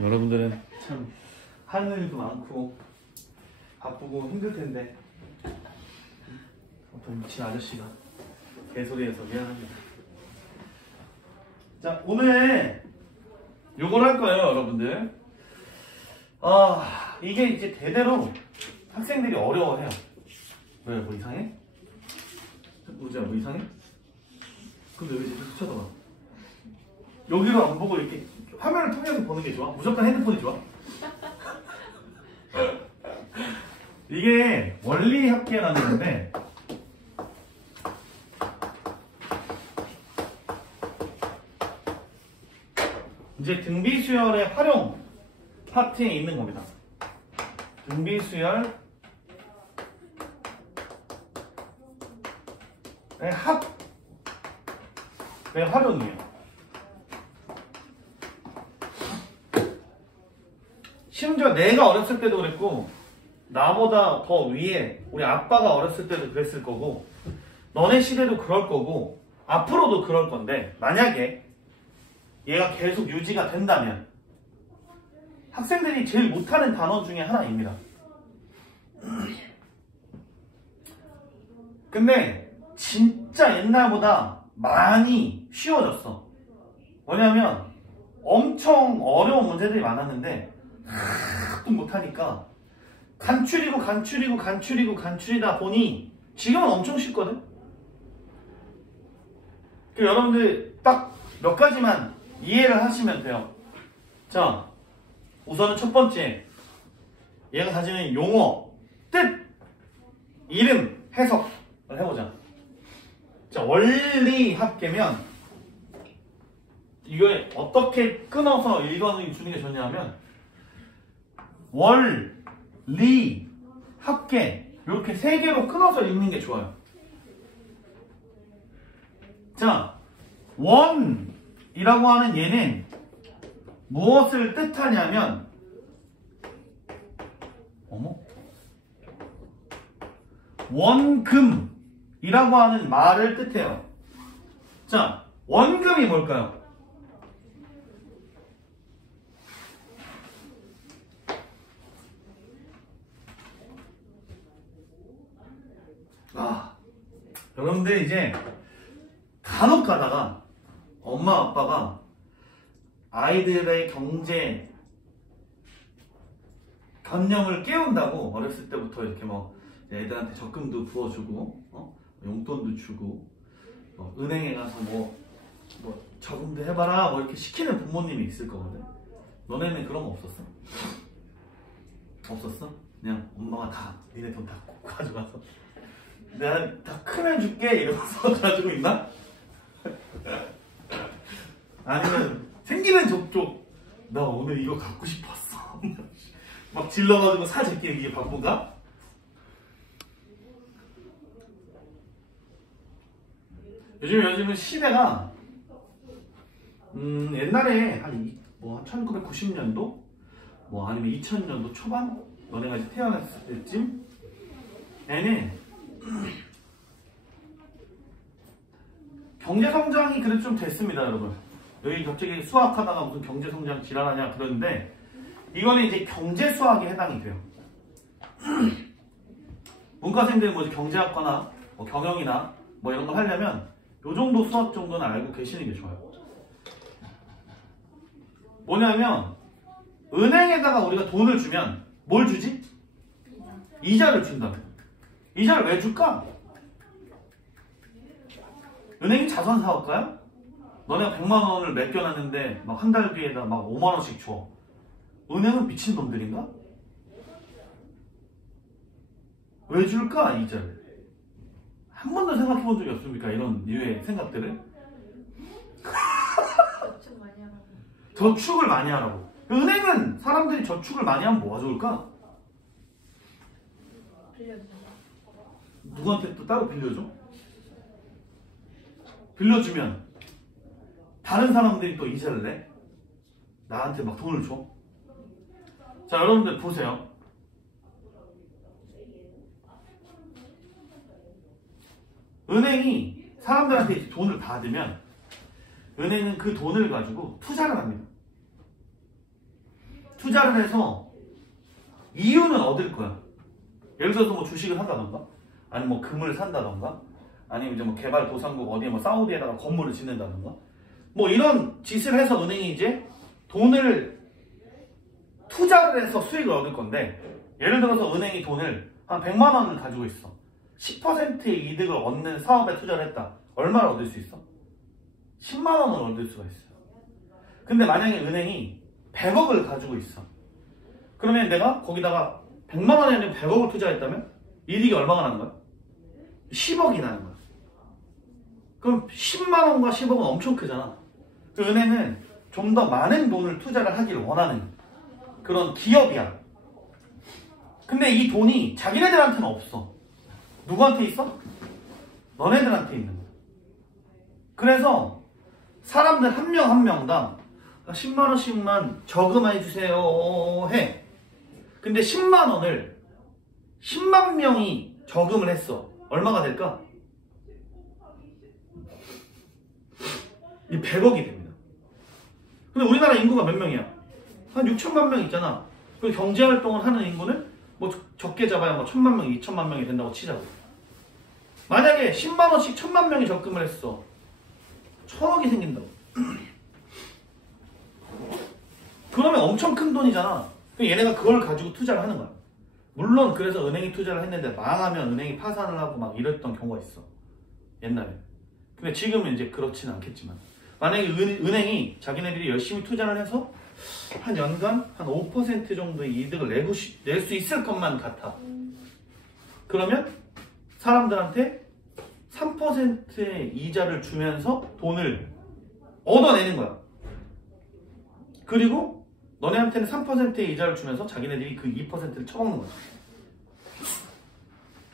여러분들은 참 하는 일도 많고 바쁘고 힘들 텐데 어떤 미친 아저씨가 개소리해서 미안합니다. 자, 오늘 요걸 할 거예요, 여러분들. 이게 이제 대대로 학생들이 어려워해요. 왜? 뭐 이상해? 우지야, 뭐 이상해? 근데 왜 계속 쳐다봐? 여기로 안 보고 이렇게 화면을 통해서 보는 게 좋아? 무조건 핸드폰이 좋아? 이게 원리합계라는 건데, 이제 등비수열의 활용 파트에 있는 겁니다. 등비수열의 합의 활용이에요. 심지어 내가 어렸을 때도 그랬고 나보다 더 위에 우리 아빠가 어렸을 때도 그랬을 거고 너네 시대도 그럴 거고 앞으로도 그럴 건데, 만약에 얘가 계속 유지가 된다면 학생들이 제일 못하는 단어 중에 하나입니다. 근데 진짜 옛날보다 많이 쉬워졌어. 뭐냐면 엄청 어려운 문제들이 많았는데 하나도 못하니까 간추리다 보니 지금은 엄청 쉽거든. 여러분들 딱 몇 가지만 이해를 하시면 돼요. 자, 우선은 첫 번째, 얘가 가지는 용어, 뜻, 이름, 해석을 해보자. 자, 원리합계면 이걸 어떻게 끊어서 읽어주는 게 좋냐면 월, 리, 합계 이렇게 세 개로 끊어서 읽는 게 좋아요. 자, 원이라고 하는 얘는 무엇을 뜻하냐면 원금이라고 하는 말을 뜻해요. 자, 원금이 뭘까요? 여러분들 이제 간혹 가다가 엄마 아빠가 아이들의 경제 관념을 깨운다고 어렸을 때부터 이렇게 뭐 애들한테 적금도 부어주고 용돈도 주고 은행에 가서 뭐 적금도 해봐라 뭐 이렇게 시키는 부모님이 있을 거거든. 너네는 그런 거 없었어? 없었어? 그냥 엄마가 다 니네 돈 다 가져가서 내가 다 크면 줄게 이러면서 가지고 있나? 아니면 생기는 족족 나 오늘 이거 갖고 싶었어 막 질러가지고 사 제끼는 게 바쁜가? 요즘은 시대가 옛날에 한 1990년도 뭐 아니면 2000년도 초반 너네가 이제 태어났을 때쯤 애는 경제성장이 그래도 좀 됐습니다, 여러분. 여기 갑자기 수학하다가 무슨 경제성장 지랄하냐 그러는데 이거는 이제 경제수학에 해당이 돼요. 문과생들 뭐 경제학과나 뭐 경영이나 뭐 이런 거 하려면 요 정도 수학 정도는 알고 계시는 게 좋아요. 뭐냐면 은행에다가 우리가 돈을 주면 뭘 주지? 이자를 준다. 이자를 왜 줄까? 은행이 자선사업가야? 너네가 100만 원을 맡겨놨는데 막 한 달 뒤에다 막 5만 원씩 줘. 은행은 미친놈들인가? 왜 줄까, 이자를? 한 번도 생각해 본 적이 없습니까? 이런 류의 생각들을? 저축 많이 하라고. 저축을 많이 하라고. 은행은 사람들이 저축을 많이 하면 뭐가 좋을까? 빌려주자. 누구한테 또 따로 빌려줘? 빌려주면 다른 사람들이 또 이자를 내? 나한테 막 돈을 줘? 자, 여러분들 보세요. 은행이 사람들한테 돈을 받으면 은행은 그 돈을 가지고 투자를 합니다. 투자를 해서 이윤은 얻을 거야. 예를 들어서 뭐 주식을 한다던가, 아니면 뭐 금을 산다던가, 아니면 이제 뭐 개발도상국 어디에 뭐 사우디에다가 건물을 짓는다던가, 뭐 이런 짓을 해서 은행이 이제 돈을 투자를 해서 수익을 얻을 건데, 예를 들어서 은행이 돈을 한 100만 원을 가지고 있어. 10%의 이득을 얻는 사업에 투자를 했다. 얼마를 얻을 수 있어? 10만 원을 얻을 수가 있어. 근데 만약에 은행이 100억을 가지고 있어. 그러면 내가 거기다가 100만 원에 아니라 100억을 투자했다면 이득이 얼마가 나는 거야? 10억이 나는 거야. 그럼 10만 원과 10억은 엄청 크잖아. 그 은행은 좀 더 많은 돈을 투자를 하길 원하는 그런 기업이야. 근데 이 돈이 자기네들한테는 없어. 누구한테 있어? 너네들한테 있는 거야. 그래서 사람들 한 명 한 명당 10만 원씩만 저금해 주세요 해. 근데 10만 원을 10만 명이 저금을 했어. 얼마가 될까? 이 100억이 됩니다. 근데 우리나라 인구가 몇 명이야? 한 6천만 명 있잖아. 그 경제활동을 하는 인구는 뭐 적게 잡아야 뭐 1,000만 명, 2천만 명이 된다고 치자고. 만약에 10만 원씩 1,000만 명이 적금을 했어. 1,000억이 생긴다고. 그러면 엄청 큰 돈이잖아. 얘네가 그걸 가지고 투자를 하는 거야. 물론 그래서 은행이 투자를 했는데 망하면 은행이 파산을 하고 막 이랬던 경우가 있어. 옛날에. 근데 지금은 이제 그렇지는 않겠지만, 만약에 은행이 자기네들이 열심히 투자를 해서 한 연간 한 5% 정도의 이득을 낼 수 있을 것만 같아. 그러면 사람들한테 3%의 이자를 주면서 돈을 얻어내는 거야. 그리고 너네한테는 3%의 이자를 주면서 자기네들이 그 2%를 처먹는 거야.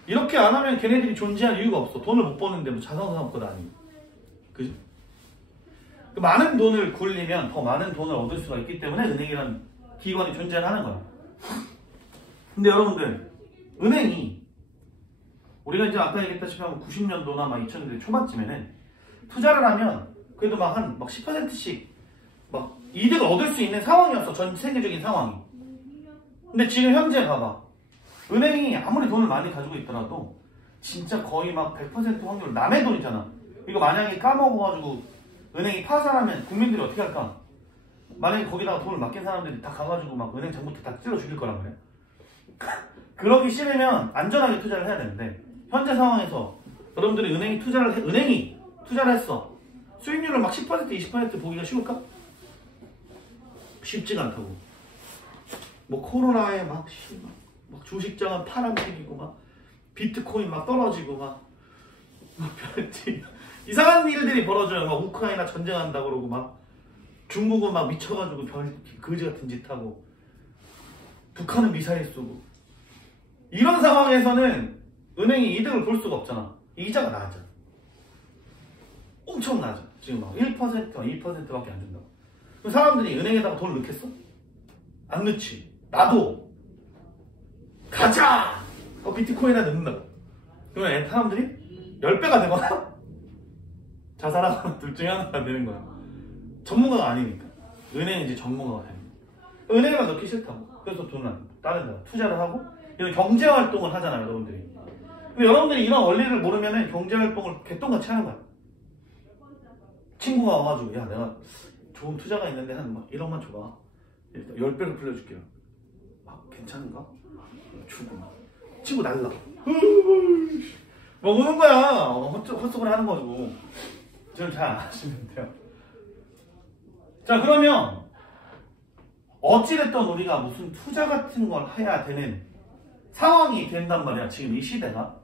이렇게 안 하면 걔네들이 존재할 이유가 없어. 돈을 못 버는데 뭐 자산가업도 아니고. 그지? 많은 돈을 굴리면 더 많은 돈을 얻을 수가 있기 때문에 은행이라는 기관이 존재를 하는 거야. 근데 여러분들, 은행이 우리가 이제 아까 얘기했다시피 한 90년도나 막 2000년대 초반쯤에는 투자를 하면 그래도 막 한 10%씩 막 이득을 얻을 수 있는 상황이었어. 전 세계적인 상황이. 근데 지금 현재 봐봐. 은행이 아무리 돈을 많이 가지고 있더라도 진짜 거의 막 100% 확률 남의 돈이잖아. 이거 만약에 까먹어가지고 은행이 파산하면 국민들이 어떻게 할까? 만약에 거기다가 돈을 맡긴 사람들이 다 가가지고 막 은행 장부터 다 찔러 죽일 거란 말이야. 그러기 싫으면 안전하게 투자를 해야 되는데, 현재 상황에서 여러분들이 은행이 투자를 했어. 수익률을 막 10% 20% 보기가 쉬울까? 쉽지가 않다고. 뭐 코로나에 막 주식장은 파란색이고 막 비트코인 막 떨어지고 막 이상한 일들이 벌어져요. 막 우크라이나 전쟁한다 그러고 막 중국은 막 미쳐가지고 거지 같은 짓 하고 북한은 미사일 쏘고. 이런 상황에서는 은행이 이득을 볼 수가 없잖아. 이자가 낮아. 엄청 낮아. 지금 막 1%, 2%밖에 안 준다고. 그럼 사람들이 은행에다가 돈을 넣겠어? 안 넣지. 나도 가자! 비트코인에 넣는다고. 그러면 사람들이 10배가 되거나 자살하거나 둘 중에 하나가 되는 거야. 전문가가 아니니까. 은행은 이제 전문가가 되는 거야. 은행에만 넣기 싫다고. 그래서 돈을 다른 데다 투자를 하고 이런 경제활동을 하잖아요, 여러분들이. 근데 여러분들이 이런 원리를 모르면 경제활동을 개똥같이 하는 거야. 친구가 와가지고, 야, 내가 좋은 투자가 있는데 한 막 1억만 줘봐. 10배를 불려줄게요. 괜찮은가? 주고 막. 친구 날라. 막 우는 거야. 헛소리 하는 거고. 저를 잘 안 하시면 돼요. 자, 그러면 어찌됐든 우리가 무슨 투자 같은 걸 해야 되는 상황이 된단 말이야. 지금 이 시대가.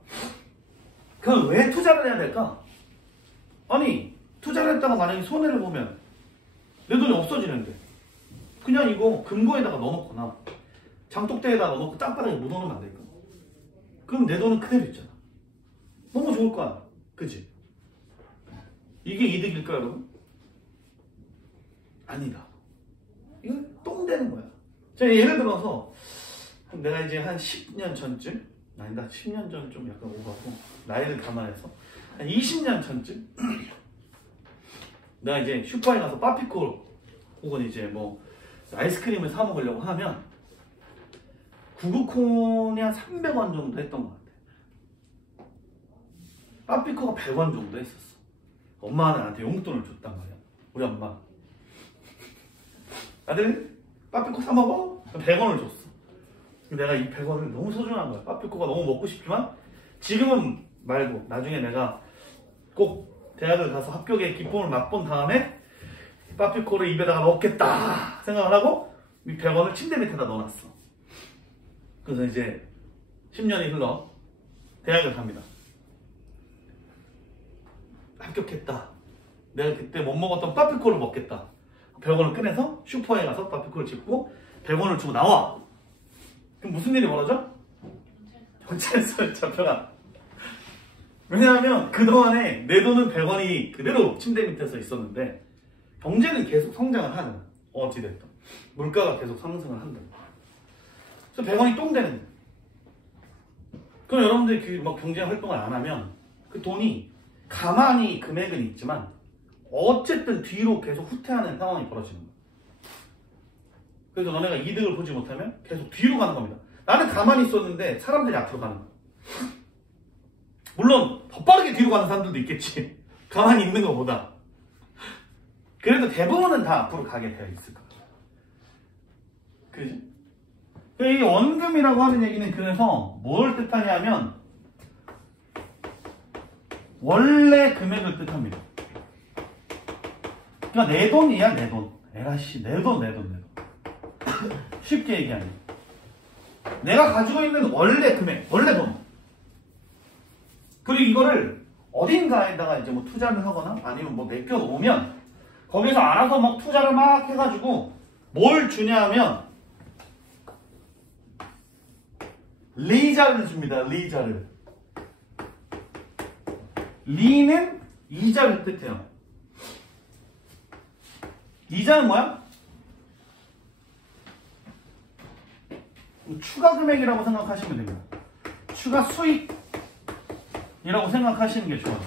그럼 왜 투자를 해야 될까? 아니, 투자를 했다가 만약에 손해를 보면 내 돈이 없어지는데 그냥 이거 금고에다가 넣어놓거나 장독대에다 넣어놓고 땅바닥에 묻어놓으면 안 될까? 그럼 내 돈은 그대로 있잖아. 너무 좋을 거야. 그치? 이게 이득일까, 여러분? 아니다. 이건 똥 되는 거야. 자, 예를 들어서 내가 이제 한 10년 전쯤, 아니다, 10년 전은 좀 약간 오버하고 나이를 감안해서 한 20년 전쯤 내가 이제 슈퍼에 가서 빠피콜 혹은 이제 뭐 아이스크림을 사 먹으려고 하면 구구콘이 한 300원 정도 했던 것 같아. 빠삐코가 100원 정도 했었어. 엄마가 나한테 용돈을 줬단 말이야. 우리 엄마. 아들 빠삐코 사 먹어? 100원을 줬어. 내가 이 100원을 너무 소중한 거야. 빠삐코가 너무 먹고 싶지만 지금은 말고 나중에 내가 꼭 대학을 가서 합격의 기쁨을 맛본 다음에 빠삐코를 입에다가 넣겠다 생각을 하고 이 100원을 침대 밑에다 넣어놨어. 그래서 이제 10년이 흘러 대학을 갑니다. 합격했다. 내가 그때 못 먹었던 빠삐코를 먹겠다. 100원을 꺼내서 슈퍼에 가서 빠삐코를 집고 100원을 주고 나와. 그럼 무슨 일이 벌어져? 경찰서에 잡혀가. 왜냐하면 그동안에 내 돈은 100원이 그대로 침대 밑에서 있었는데 경제는 계속 성장을 하는, 어찌됐든 물가가 계속 상승을 한다. 그래서 100원이 똥 되는 거예요. 그럼 여러분들이 막 경제 활동을 안 하면 그 돈이 가만히 금액은 있지만 어쨌든 뒤로 계속 후퇴하는 상황이 벌어지는 거예요. 그래서 너네가 이득을 보지 못하면 계속 뒤로 가는 겁니다. 나는 가만히 있었는데 사람들이 앞으로 가는 거야. 물론 더 빠르게 뒤로 가는 사람들도 있겠지. 가만히 있는 것보다. 그래도 대부분은 다 앞으로 가게 되어 있을 거야. 그지? 이 원금이라고 하는 얘기는 그래서 뭘 뜻하냐면 원래 금액을 뜻합니다. 그러니까 내 돈이야, 내 돈. 에라씨, 내 돈. 쉽게 얘기하면 내가 가지고 있는 원래 금액, 원래 돈. 그리고 이거를 어딘가에다가 이제 뭐 투자를 하거나 아니면 뭐 맡겨놓으면 거기서 알아서 막 투자를 막 해가지고 뭘 주냐 하면 리자를 줍니다. 리자를. 리는 이자를 뜻해요. 이자는 뭐야? 추가 금액이라고 생각하시면 됩니다. 추가 수익이라고 생각하시는 게 좋아요.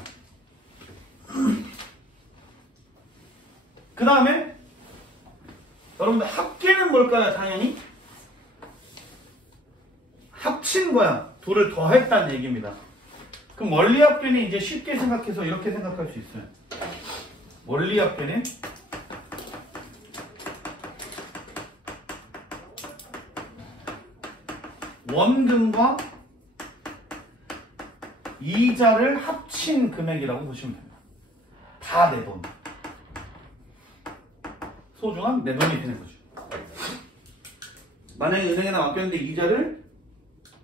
그 다음에 여러분들 합계는 뭘까요? 당연히 합친 거야. 둘을 더했다는 얘기입니다. 그럼 원리합계는 이제 쉽게 생각해서 이렇게 생각할 수 있어요. 원리합계는 원금과 이자를 합친 금액이라고 보시면 됩니다. 다 내 돈. 소중한 내 돈이 되는 거죠. 만약에 은행에다 맡겼는데 이자를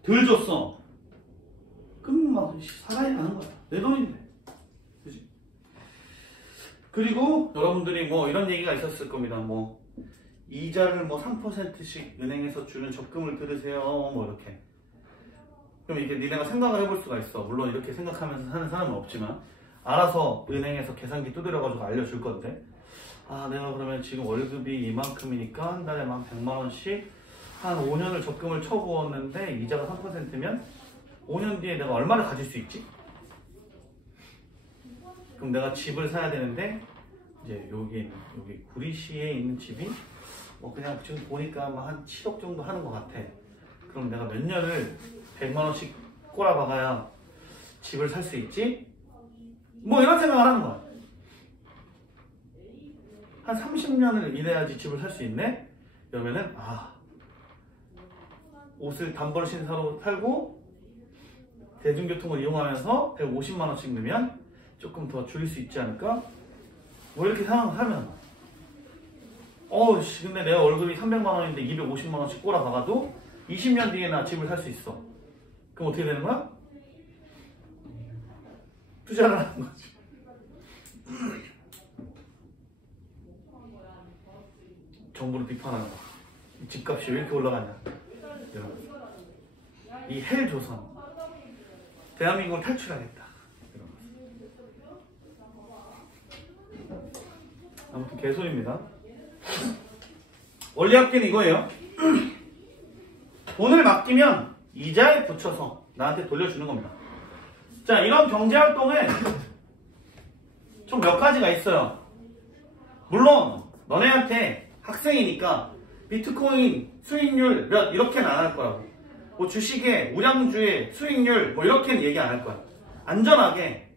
덜 줬어. 그럼 막 사나이 가는 거야. 내 돈인데. 그지? 그리고 여러분들이 뭐 이런 얘기가 있었을 겁니다. 뭐 이자를 뭐 3%씩 은행에서 주는 적금을 들으세요. 뭐 이렇게. 그럼 이게 니네가 생각을 해볼 수가 있어. 물론 이렇게 생각하면서 사는 사람은 없지만 알아서 은행에서 계산기 두드려가지고 알려줄 건데 아 내가 그러면 지금 월급이 이만큼이니까 한 달에 만 100만 원씩 한 5년을 적금을 쳐부었는데 이자가 3%면 5년 뒤에 내가 얼마를 가질 수 있지? 그럼 내가 집을 사야 되는데 이제 여기 구리시에 있는 집이 뭐 그냥 지금 보니까 한 7억 정도 하는 것 같아. 그럼 내가 몇 년을 100만 원씩 꼬라박아야 집을 살 수 있지? 뭐 이런 생각을 하는 거야. 한 30년을 일해야지 집을 살 수 있네? 그러면은 옷을 단벌 신사로 살고 대중교통을 이용하면서 150만 원씩 넣으면 조금 더 줄일 수 있지 않을까? 뭐 이렇게 생각을 하면 근데 내가 월급이 300만 원인데 250만 원씩 꼬라박아도 20년 뒤에나 집을 살 수 있어. 그럼 어떻게 되는 거야? 투자를 하는 거지. 정부를 비판하는 거. 집값이 왜 이렇게 올라가냐. 이러면서. 이 헬조선. 대한민국을 탈출하겠다. 이러면서. 아무튼 개소리입니다. 원리합계는 이거예요. 돈을 맡기면 이자에 붙여서 나한테 돌려주는 겁니다. 자, 이런 경제활동은 총 몇 가지가 있어요. 물론 너네한테 학생이니까 비트코인 수익률 몇 이렇게는 안 할 거라고. 뭐 주식의 우량주의 수익률 뭐 이렇게는 얘기 안 할 거야. 안전하게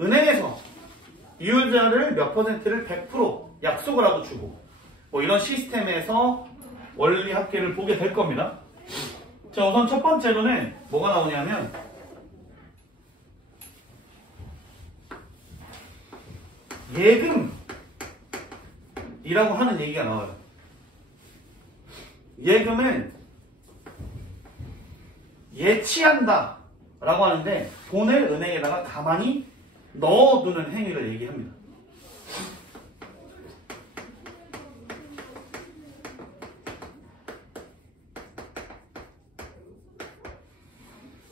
은행에서 이율자를 몇 퍼센트를 100% 약속을 하고 주고 뭐 이런 시스템에서 원리 합계를 보게 될 겁니다. 자, 우선 첫 번째로는 뭐가 나오냐면 예금이라고 하는 얘기가 나와요. 예금은 예치한다 라고 하는데 돈을 은행에다가 가만히 넣어두는 행위를 얘기합니다.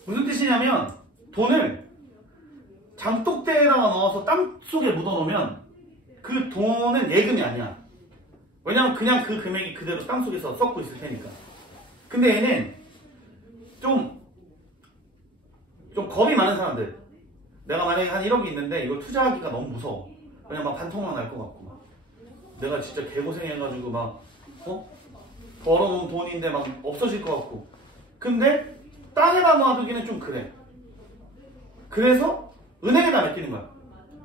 무슨 뜻이냐면 돈을 장독대에다가 넣어서 땅속에 묻어놓으면 그 돈은 예금이 아니야. 왜냐면 그냥 그 금액이 그대로 땅속에서 썩고 있을 테니까. 근데 얘는 좀 겁이 많은 사람들, 내가 만약에 한 1억이 있는데 이걸 투자하기가 너무 무서워. 그냥 막 반통막 날 것 같고 막 내가 진짜 개고생해가지고 막 벌어놓은 돈인데 막 없어질 것 같고. 근데 땅에다 놔두기는 좀 그래. 그래서 은행에다 맡기는 거야.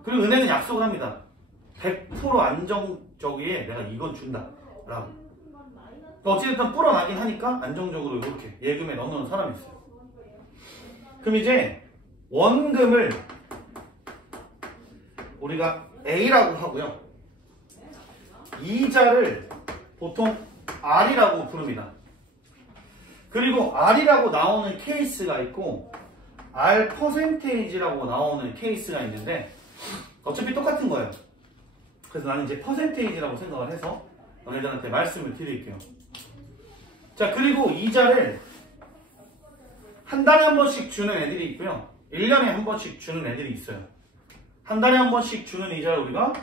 그리고 은행은 약속을 합니다. 100% 안정적이에 내가 이건 준다 라고. 어찌됐든 불어나긴 하니까 안정적으로 이렇게 예금에 넣어놓는 사람이 있어요. 그럼 이제 원금을 우리가 A라고 하고요. 이자를 보통 R이라고 부릅니다. 그리고 R이라고 나오는 케이스가 있고 R 퍼센테이지라고 나오는 케이스가 있는데 어차피 똑같은 거예요. 그래서 나는 이제 퍼센테이지라고 생각을 해서 너네들한테 말씀을 드릴게요. 자, 그리고 이자를 한 달에 한 번씩 주는 애들이 있고요. 1년에 한 번씩 주는 애들이 있어요. 한 달에 한 번씩 주는 이자를 우리가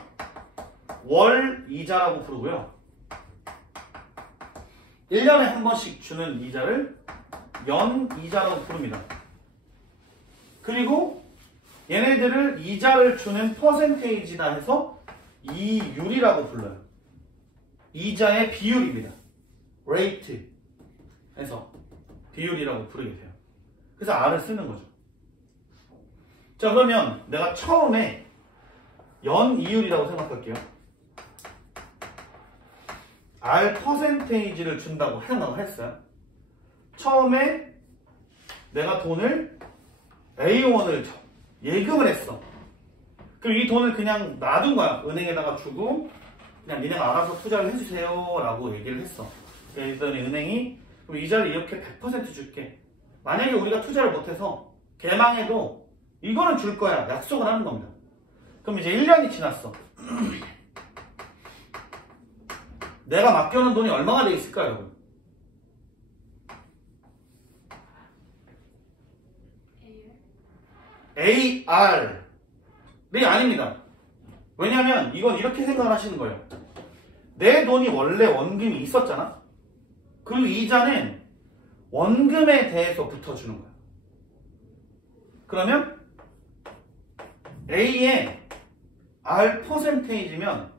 월 이자라고 부르고요. 1년에 한 번씩 주는 이자를 연 이자라고 부릅니다. 그리고 얘네들을 이자를 주는 퍼센테이지다 해서 이율이라고 불러요. 이자의 비율입니다. 레이트 해서 비율이라고 부르게 돼요. 그래서 R을 쓰는 거죠. 자, 그러면 내가 처음에 연이율이라고 생각할게요. R 퍼센테이지를 준다고 생각을 했어요. 처음에 내가 돈을 A1을 예금을 했어. 그럼 이 돈을 그냥 놔둔 거야. 은행에다가 주고 그냥 니네가 알아서 투자를 해주세요 라고 얘기를 했어. 그랬더니 은행이 그럼 이자를 이렇게 100% 줄게. 만약에 우리가 투자를 못해서 개망해도 이거는 줄 거야. 약속을 하는 겁니다. 그럼 이제 1년이 지났어. 내가 맡겨놓은 돈이 얼마가 돼 있을까요, 여러분? AR이 아닙니다. 왜냐하면 이건 이렇게 생각을 하시는 거예요. 내 돈이 원래 원금이 있었잖아. 그리고 이자는 원금에 대해서 붙어주는 거야. 그러면 A의 R 퍼센테이지면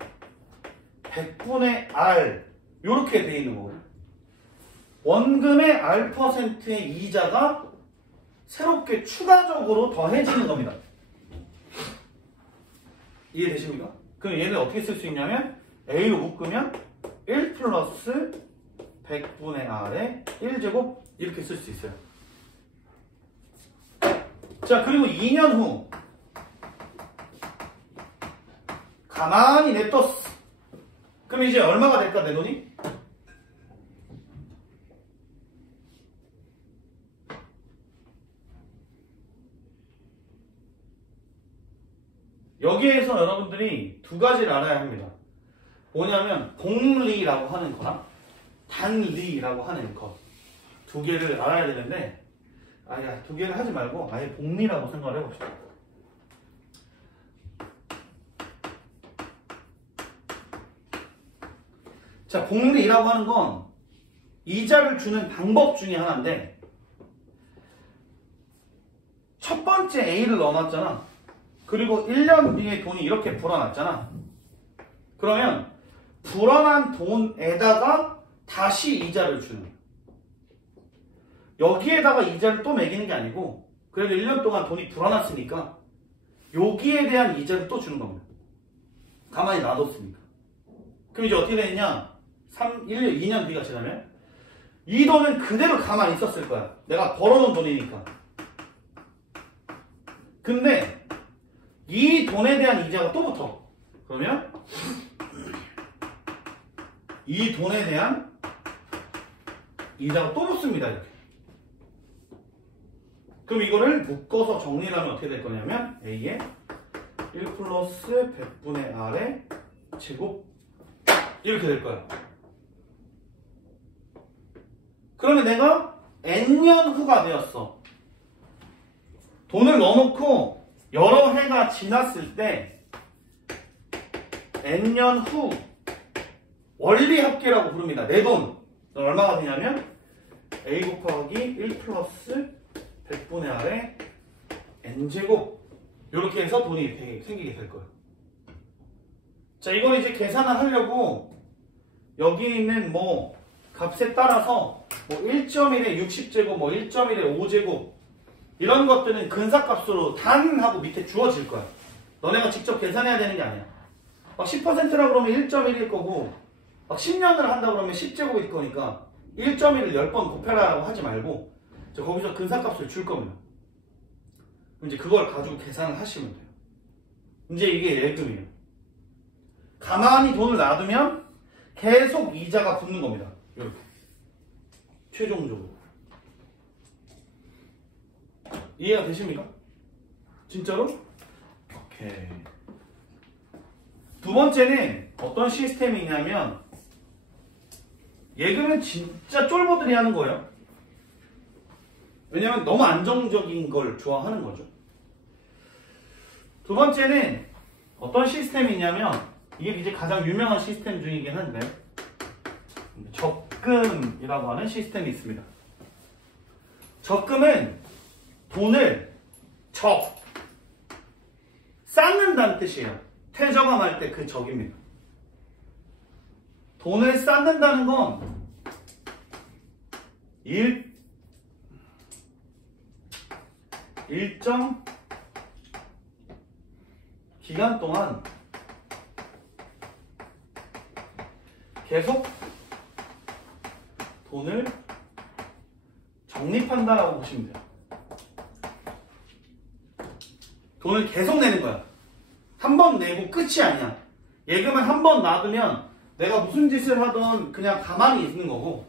100분의 R 이렇게 돼 있는 거거든요. 원금의 R 퍼센트의 이자가 새롭게 추가적으로 더해지는 겁니다. 이해되십니까? 그럼 얘를 어떻게 쓸 수 있냐면 A로 묶으면 1 플러스 100분의 R에 1제곱 이렇게 쓸 수 있어요. 자, 그리고 2년 후 가만히 냅뒀어. 그럼 이제 얼마가 될까, 내 돈이? 여기에서 여러분들이 두 가지를 알아야 합니다. 뭐냐면 복리라고 하는 거나 단리라고 하는 것. 두 개를 알아야 되는데 두 개를 하지 말고 아예 복리라고 생각을 해봅시다. 자, 복리라고 하는 건 이자를 주는 방법 중에 하나인데 첫 번째 A를 넣어놨잖아. 그리고 1년 뒤에 돈이 이렇게 불어났잖아. 그러면 불어난 돈에다가 다시 이자를 주는 거예요. 여기에다가 이자를 또 매기는 게 아니고 그래도 1년 동안 돈이 불어났으니까 여기에 대한 이자를 또 주는 겁니다. 가만히 놔뒀으니까. 그럼 이제 어떻게 되느냐? 2년 뒤가 지나면 이 돈은 그대로 가만히 있었을 거야. 내가 벌어놓은 돈이니까. 근데 이 돈에 대한 이자가 또 붙어. 그러면 이 돈에 대한 이자가 또 붙습니다. 이렇게. 그럼 이거를 묶어서 정리를 하면 어떻게 될 거냐면 A에 1 플러스 100분의 R의 제곱 이렇게 될 거야. 그러면 내가 N년 후가 되었어. 돈을 넣어놓고 여러 해가 지났을 때 N년 후 원리합계라고 부릅니다. 내 돈 얼마가 되냐면 A 곱하기 1 플러스 100분의 R의 N제곱 이렇게 해서 돈이 이렇게 생기게 될 거예요. 자, 이걸 이제 계산을 하려고 여기 있는 뭐 값에 따라서 뭐 1.1에 60제곱, 뭐 1.1에 5제곱 이런 것들은 근사값으로 단하고 밑에 주어질 거야. 너네가 직접 계산해야 되는 게 아니야. 막 10%라 그러면 1.1일 거고 막 10년을 한다 그러면 10제곱일 거니까 1.1을 10번 곱해라라고 하지 말고 거기서 근사값을 줄 겁니다. 이제 그걸 가지고 계산을 하시면 돼요. 이제 이게 예금이에요. 가만히 돈을 놔두면 계속 이자가 붙는 겁니다. 이렇게. 최종적으로. 이해가 되십니까? 진짜로? 오케이. 두 번째는 어떤 시스템이냐면 예금은 진짜 쫄보들이 하는 거예요. 왜냐면 너무 안정적인 걸 좋아하는 거죠. 두 번째는 어떤 시스템이냐면 이게 이제 가장 유명한 시스템 중이긴 한데 적금이라고 하는 시스템이 있습니다. 적금은 돈을 쌓는다는 뜻이에요. 퇴저금할 때 그 적입니다. 돈을 쌓는다는 건 일정 기간 동안 계속 돈을 적립한다라고 보시면 돼요. 돈을 계속 내는 거야. 한 번 내고 끝이 아니야. 예금은 한 번 놔두면 내가 무슨 짓을 하든 그냥 가만히 있는 거고,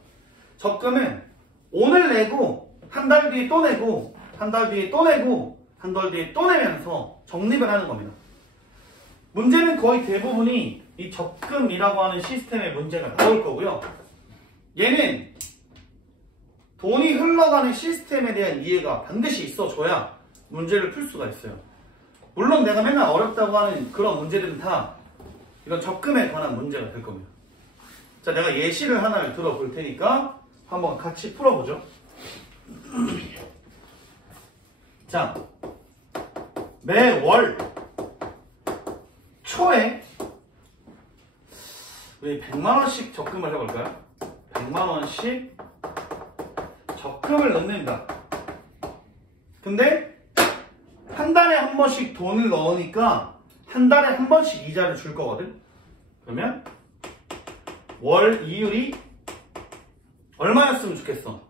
적금은 오늘 내고 한 달 뒤에 또 내고 한 달 뒤에 또 내고 한 달 뒤에 또 내면서 적립을 하는 겁니다. 문제는 거의 대부분이 이 적금이라고 하는 시스템의 문제가 나올 거고요. 얘는 돈이 흘러가는 시스템에 대한 이해가 반드시 있어줘야 문제를 풀 수가 있어요. 물론 내가 맨날 어렵다고 하는 그런 문제들은 다 이런 적금에 관한 문제가 될 겁니다. 자, 내가 예시를 하나를 들어볼 테니까 한번 같이 풀어보죠. 자, 매월 초에 우리 100만원씩 적금을 해볼까요? 100만원씩 적금을 넣습니다. 근데 한 달에 한 번씩 돈을 넣으니까 한 달에 한 번씩 이자를 줄 거거든. 그러면 월 이율이 얼마였으면 좋겠어?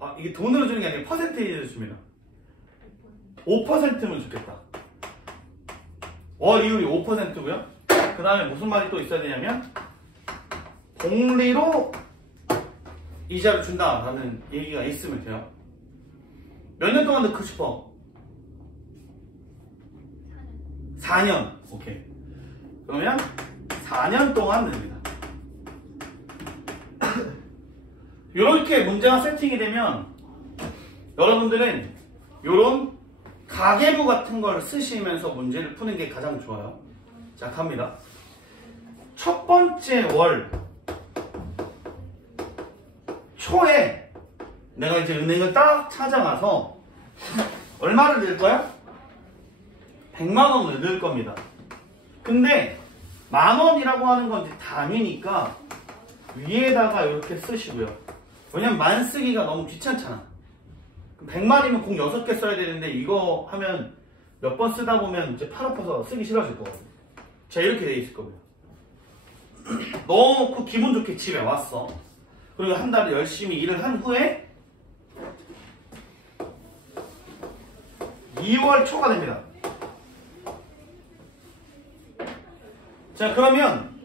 아, 이게 돈으로 주는 게 아니라 퍼센테이지로 줍니다. 5%면 좋겠다. 월 이율이 5%고요. 그 다음에 무슨 말이 또 있어야 되냐면 복리로 이자를 준다라는 얘기가 있으면 돼요. 몇 년 동안 넣고 싶어? 4년. 오케이. 그러면 4년 동안 넣습니다. 이렇게 문제가 세팅이 되면 여러분들은 이런 가계부 같은 걸 쓰시면서 문제를 푸는 게 가장 좋아요. 자, 갑니다. 첫 번째 월 초에 내가 이제 은행을 딱 찾아가서 얼마를 낼 거야? 100만 원을 넣을 겁니다. 근데 만 원이라고 하는 건 이제 단위니까 위에다가 이렇게 쓰시고요. 왜냐면 만 쓰기가 너무 귀찮잖아. 100만이면 공 6개 써야 되는데 이거 하면 몇 번 쓰다 보면 이제 팔 아파서 쓰기 싫어질 거거든요. 자, 이렇게 돼 있을 겁니다. 넣어놓고 기분 좋게 집에 왔어. 그리고 한 달을 열심히 일을 한 후에 2월 초가 됩니다. 자, 그러면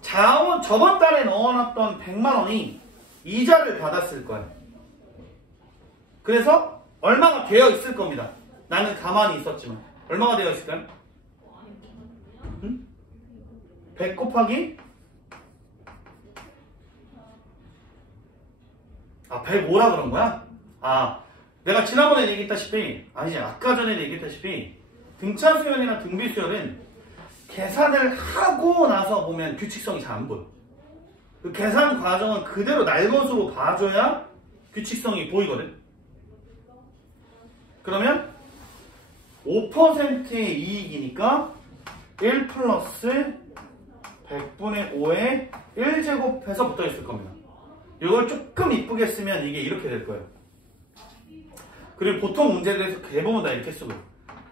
자원 저번 달에 넣어놨던 100만 원이 이자를 받았을 거예요. 그래서 얼마가 되어 있을 겁니다. 나는 가만히 있었지만 얼마가 되어 있을까요? 100 곱하기 105라 그런 거야? 내가 지난번에 얘기했다시피 아니지 아까 전에 얘기했다시피 등차수열이나 등비수열은 계산을 하고 나서 보면 규칙성이 잘 안 보여. 그 계산 과정은 그대로 날것으로 봐줘야 규칙성이 보이거든. 그러면 5%의 이익이니까 1 플러스 100분의 5의 1제곱해서 붙어 있을 겁니다. 이걸 조금 이쁘게 쓰면 이게 이렇게 될 거예요. 그리고 보통 문제들에서 대부분 다 이렇게 쓰고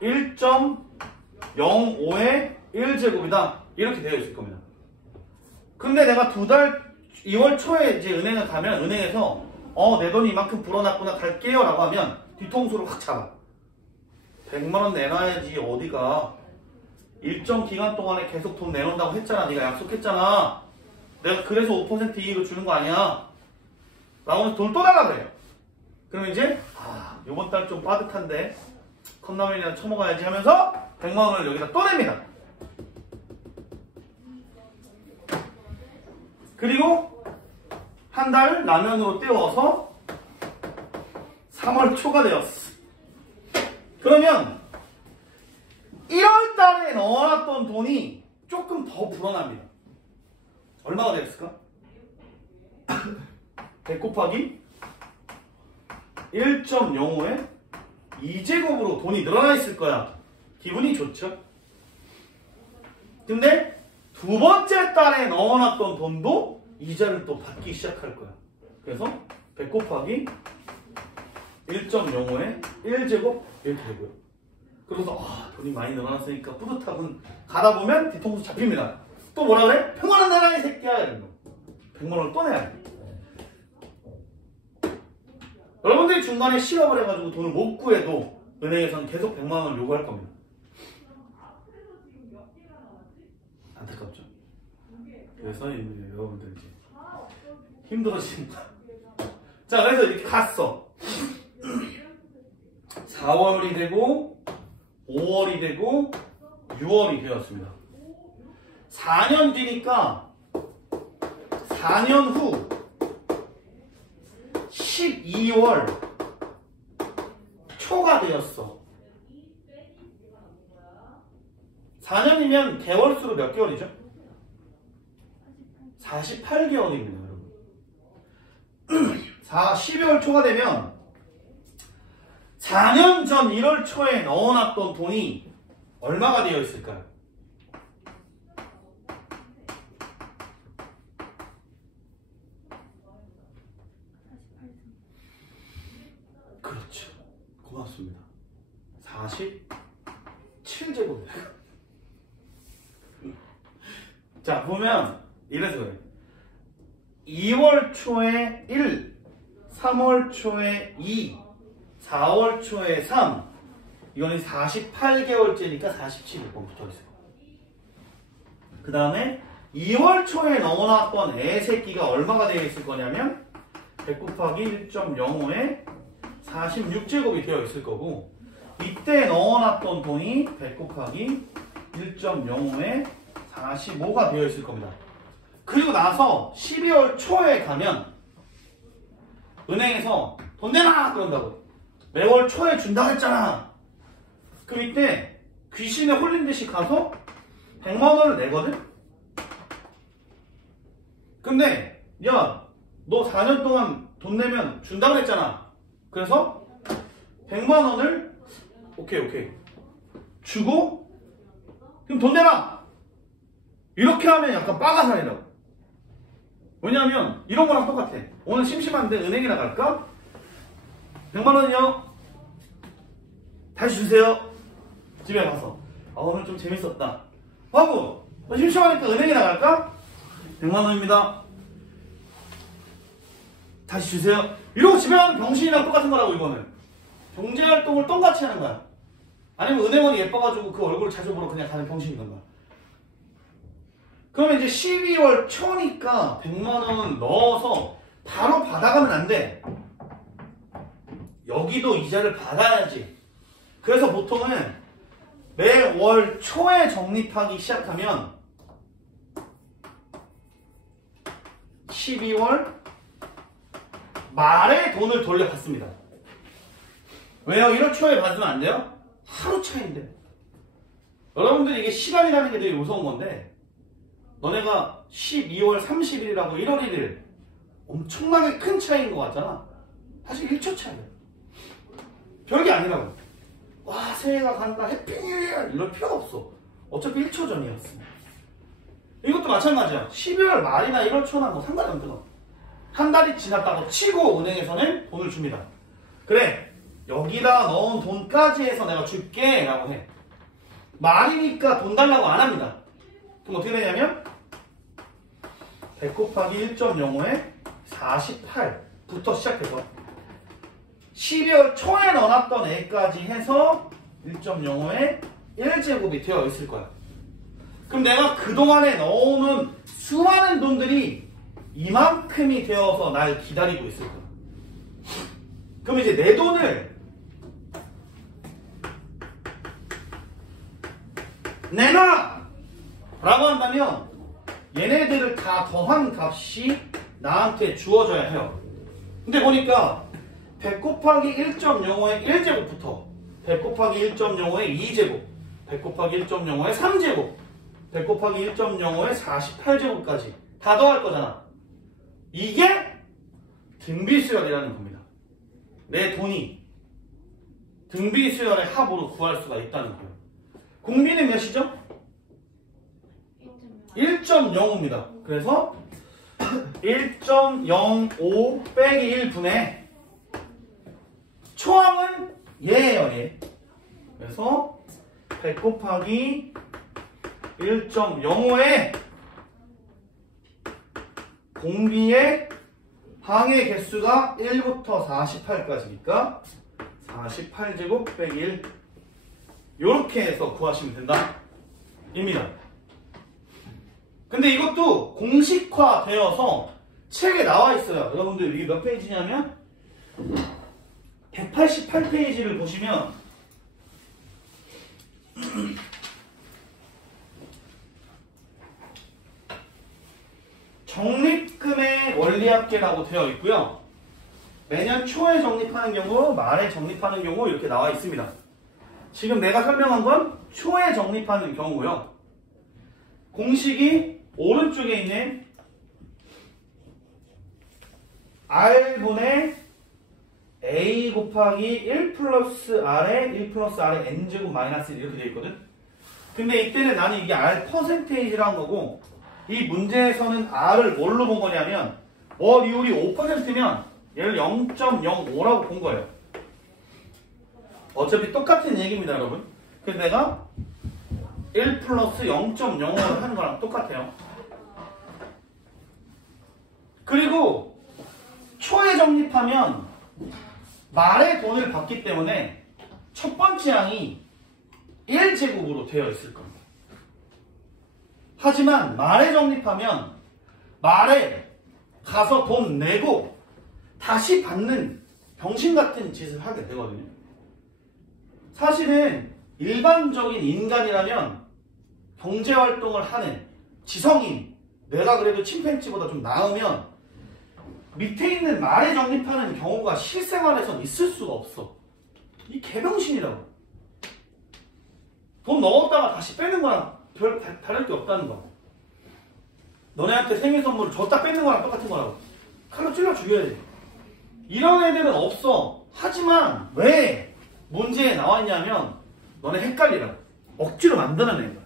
1.05의 1제곱이다 이렇게 되어 있을 겁니다. 근데 내가 2월 초에 이제 은행을 가면 은행에서 내 돈이 이만큼 불어났구나 갈게요 라고 하면 뒤통수를 확 잡아. 100만원 내놔야지 어디가 일정 기간 동안에 계속 돈 내놓는다고 했잖아. 네가 약속했잖아. 내가 그래서 5% 이익을 주는 거 아니야 라고 해서 돈을 또 달라 그래요. 그러면 이제 요번 달 좀 빠듯한데 컵라면이나 처먹어야지 하면서 100만원을 여기다 또 냅니다. 그리고 한 달 라면으로 때워서 3월 초가 되었어. 그러면 1월 달에 넣어놨던 돈이 조금 더 불어납니다. 얼마가 되었을까? 100 곱하기 1.05에 2제곱으로 돈이 늘어나 있을 거야. 기분이 좋죠? 근데 두 번째 달에 넣어놨던 돈도 이자를 또 받기 시작할 거야. 그래서 100 곱하기 1.05에 1제곱 이렇게 되고요. 그래서 돈이 많이 늘어났으니까 뿌듯하군. 가다 보면 뒤통수 잡힙니다. 또 뭐라 그래? 100만원 내라 이 새끼야. 이런 거. 100만원을 또 내야 돼. 여러분들이 중간에 실업을 해가지고 돈을 못 구해도 은행에서는 계속 100만원을 요구할 겁니다. 안타깝죠? 그래서 여러분들 이제 힘들어진다. 자, 그래서 이렇게 갔어. 4월이 되고 5월이 되고 6월이 되었습니다. 4년 뒤니까 4년 후 12월 초가 되었어. 4년이면 개월수로 몇 개월이죠? 48개월입니다, 여러분. 12월 초가 되면 4년 전 1월 초에 넣어놨던 돈이 얼마가 되어 있을까요? 그렇죠. 고맙습니다. 47제곱. 자, 보면 이래서 그래요. 2월 초에 1, 3월 초에 2, 4월 초에 3. 이거는 48개월째니까 47일 붙어 있어요. 그 다음에 2월 초에 넣어놨던 애 새끼가 얼마가 되어 있을 거냐면 100 곱하기 1.05에 46제곱이 되어 있을 거고, 이때 넣어놨던 돈이 100 곱하기 1.05에 45가 되어 있을 겁니다. 그리고 나서 12월 초에 가면 은행에서 돈 내놔! 그런다고. 매월 초에 준다고 했잖아. 그럼 이때 귀신에 홀린 듯이 가서 100만원을 내거든? 근데 야, 너 4년 동안 돈 내면 준다고 했잖아. 그래서 100만원을 오케이 주고 그럼 돈 내놔. 이렇게 하면 약간 빠가살이라고. 왜냐하면 이런 거랑 똑같아. 오늘 심심한데 은행이나 갈까? 100만 원이요. 다시 주세요. 집에 가서 오늘 좀 재밌었다 하고 심심하니까 은행이나 갈까? 100만 원입니다. 다시 주세요. 이러고 집에 가는 병신이랑 똑같은 거라고. 이거는 경제활동을 똥같이 하는 거야. 아니면 은행원이 예뻐가지고 그 얼굴을 자주 보러 그냥 가는 병신인 건가. 그러면 이제 12월 초니까 100만 원을 넣어서 바로 받아가면 안 돼. 여기도 이자를 받아야지. 그래서 보통은 매월 초에 적립하기 시작하면 12월 말에 돈을 돌려받습니다. 왜요? 1월 초에 받으면 안 돼요? 하루 차이인데. 여러분들 이게 시간이라는 게 되게 무서운 건데, 너네가 12월 30일이라고 1월 1일 엄청나게 큰 차이인 것 같잖아. 사실 1초 차이야. 별게 아니라고. 와, 새해가 간다, 해피뉴이어 이럴 필요가 없어. 어차피 1초 전이었어. 이것도 마찬가지야. 12월 말이나 1월 초나 뭐 상관이 없거든. 한 달이 지났다고 치고 은행에서는 돈을 줍니다. 그래, 여기다 넣은 돈까지 해서 내가 줄게 라고 해. 말이니까 돈 달라고 안 합니다. 그럼 어떻게 되냐면 100 곱하기 1.05에 48부터 시작해서 12월 초에 넣어놨던 애까지 해서 1.05에 1제곱이 되어 있을 거야. 그럼 내가 그동안에 넣어놓은 수많은 돈들이 이만큼이 되어서 날 기다리고 있을 거야. 그럼 이제 내 돈을 내놔! 라고 한다면 얘네들을 다 더한 값이 나한테 주어져야 해요. 근데 보니까 100 곱하기 1.05의 1제곱부터 100 곱하기 1.05의 2제곱, 100 곱하기 1.05의 3제곱, 100 곱하기 1.05의 48제곱까지 다 더할 거잖아. 이게 등비수열이라는 겁니다. 내 돈이 등비수열의 합으로 구할 수가 있다는 거예요. 공비는 몇이죠? 1.05입니다. 그래서 1.05 빼기 1분의 초항은 얘예요, 얘. 그래서 100 곱하기 1.05에 공비의 항의 개수가 1부터 48까지니까 48제곱 빼기 1 요렇게 해서 구하시면 된다 입니다. 근데 이것도 공식화되어서 책에 나와 있어요. 여러분들 이게 몇 페이지냐면 188페이지를 보시면 적립금의 원리합계라고 되어 있고요. 매년 초에 적립하는 경우, 말에 적립하는 경우 이렇게 나와 있습니다. 지금 내가 설명한 건 초에 적립하는 경우고요. 공식이 오른쪽에 있는 R분의 A 곱하기 1 플러스 R에 1 플러스 R에 N제곱 마이너스 1 이렇게 되어 있거든. 근데 이때는 나는 이게 R 퍼센테이지라는 거고, 이 문제에서는 R을 뭘로 본 거냐면 월 이율이 5%면 얘를 0.05라고 본 거예요. 어차피 똑같은 얘기입니다, 여러분. 그래서 내가 1 플러스 0.05를 하는 거랑 똑같아요. 그리고 초에 적립하면 말에 돈을 받기 때문에 첫 번째 항이 1제곱으로 되어 있을 겁니다. 하지만 말에 적립하면 말에 가서 돈 내고 다시 받는 병신 같은 짓을 하게 되거든요. 사실은 일반적인 인간이라면 경제활동을 하는 지성인, 내가 그래도 침팬지보다 좀 나으면 밑에 있는 말에 적립하는 경우가 실생활에선 있을 수가 없어. 이 개병신이라고. 돈 넣었다가 다시 빼는 거랑 별 다를 게 없다는 거. 너네한테 생일 선물을 줬다 뺏는 거랑 똑같은 거라고. 칼로 찔러 죽여야 돼. 이런 애들은 없어. 하지만 왜 문제에 나왔냐면 너네 헷갈리라고. 억지로 만들어낸 거야.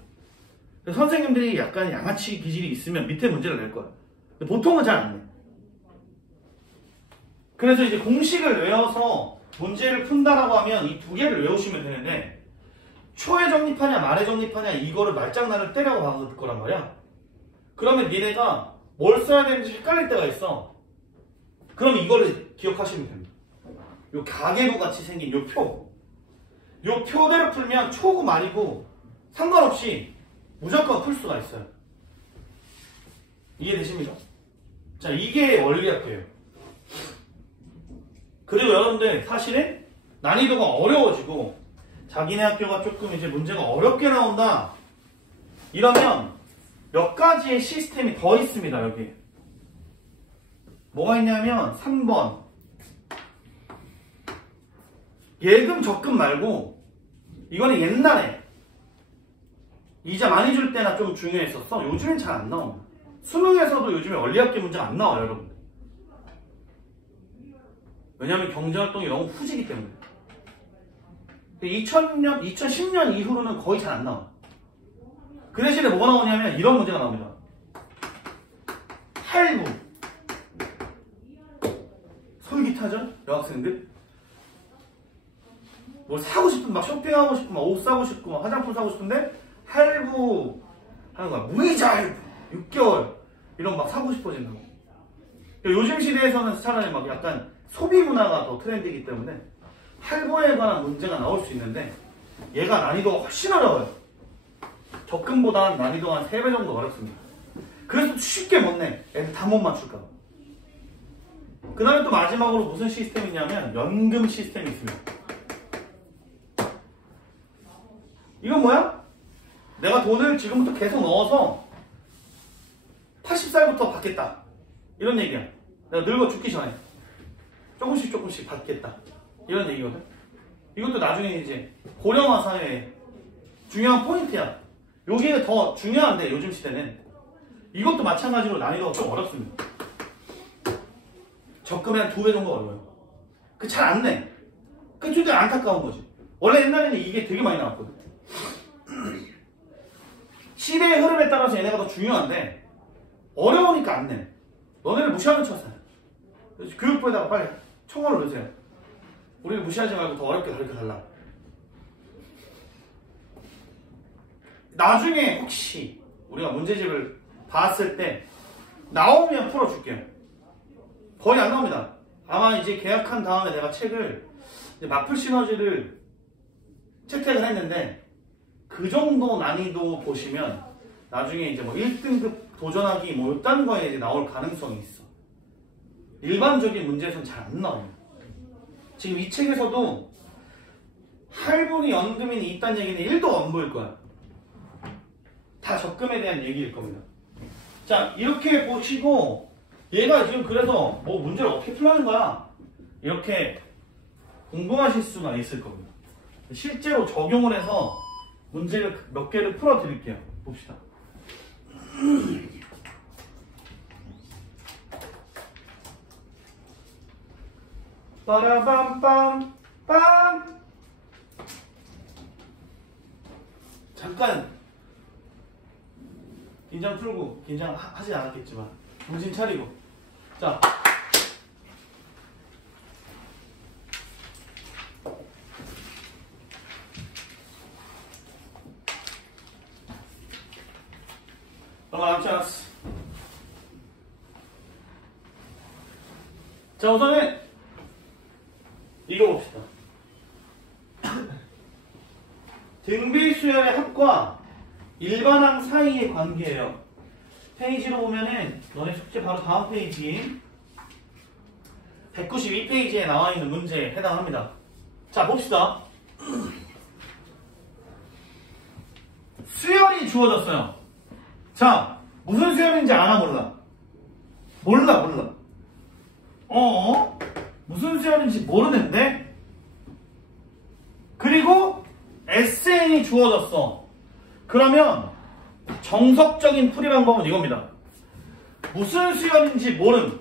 그래서 선생님들이 약간 양아치 기질이 있으면 밑에 문제를 낼 거야. 근데 보통은 잘 안 내. 그래서 이제 공식을 외워서 문제를 푼다라고 하면 이 두 개를 외우시면 되는데 초에 정립하냐 말에 정립하냐 이거를 말장난을 때려고 박을 거란 말이야. 그러면 니네가 뭘 써야 되는지 헷갈릴 때가 있어. 그럼 이거를 기억하시면 됩니다. 요 가계부 같이 생긴 요 표. 요 표대로 풀면 초고 말이고 상관없이 무조건 풀 수가 있어요. 이해되십니까? 자, 이게 원리학교예요. 그리고 여러분들 사실은 난이도가 어려워지고 자기네 학교가 조금 이제 문제가 어렵게 나온다 이러면 몇 가지의 시스템이 더 있습니다. 여기 뭐가 있냐면 3번 예금 적금 말고 이거는 옛날에 이자 많이 줄 때나 좀 중요했었어. 요즘엔 잘 안 나옵니다. 수능에서도 요즘에 원리학교 문제가 안 나와요, 여러분. 왜냐하면 경제활동이 너무 후지기 때문에. 2000년, 2010년 이후로는 거의 잘 안 나와. 그 대신에 뭐가 나오냐면 이런 문제가 나옵니다. 할부. 솔깃하죠? 여학생들? 뭘 사고 싶은, 막 쇼핑하고 싶고, 막 옷 사고 싶고, 막 화장품 사고 싶은데 할부 하는 거야. 무이자 할부. 6개월. 이런 막 사고 싶어진다고. 요즘 시대에서는 차라리 막 약간 소비 문화가 더 트렌드이기 때문에 할부에 관한 문제가 나올 수 있는데 얘가 난이도가 훨씬 어려워요. 적금보다 난이도가 한 3배 정도 어렵습니다. 그래서 쉽게 못 내. 애들 다 못 맞출까 봐. 그 다음에 또 마지막으로 무슨 시스템이 있냐면 연금 시스템이 있습니다. 이건 뭐야? 내가 돈을 지금부터 계속 넣어서 80살부터 받겠다. 이런 얘기야. 내가 늙어 죽기 전에 조금씩 받겠다. 이런 얘기거든. 이것도 나중에 이제 고령화 사회에 중요한 포인트야. 여기가 더 중요한데 요즘 시대는 이것도 마찬가지로 난이도가 좀 어렵습니다. 적금이 한 2배 정도 어려워요. 그 잘 안 내. 그 진짜 안타까운 거지. 원래 옛날에는 이게 되게 많이 나왔거든. 시대의 흐름에 따라서 얘네가 더 중요한데 어려우니까 안 내. 너네를 무시하는 척하잖아. 교육부에다가 빨리 청원을 넣으세요. 우리를 무시하지 말고 더 어렵게 가르쳐 달라. 나중에 혹시 우리가 문제집을 봤을 때 나오면 풀어줄게요. 거의 안 나옵니다. 아마 이제 계약한 다음에 내가 책을 이제 마플 시너지를 채택을 했는데 그 정도 난이도 보시면 나중에 이제 뭐 1등급 도전하기 뭐 이딴 거에 이제 나올 가능성이 있어. 일반적인 문제에서는 잘 안 나와요. 지금 이 책에서도 할부니 연금인이 있다는 얘기는 1도 안 보일 거야. 다 적금에 대한 얘기일 겁니다. 자, 이렇게 보시고 얘가 지금 그래서 뭐 문제를 어떻게 풀라는 거야? 이렇게 궁금하실 수가 있을 겁니다. 실제로 적용을 해서 문제를 몇 개를 풀어 드릴게요. 봅시다. 빠라밤빰 빰. 잠깐 긴장 풀고 긴장하지 않았겠지만 정신 차리고. 자, 얼마 남지 않았어. 자, 우선은 이거 봅시다. 등비수열의 합과 일반항 사이의 관계예요. 페이지로 보면은 너네 숙제 바로 다음 페이지 192페이지에 나와 있는 문제에 해당합니다. 자, 봅시다. 수열이 주어졌어요. 자, 무슨 수열인지 알아 몰라? 몰라. 무슨 수열인지 모르는데? 그리고 SN이 주어졌어. 그러면 정석적인 풀이 방법은 이겁니다. 무슨 수열인지 모름.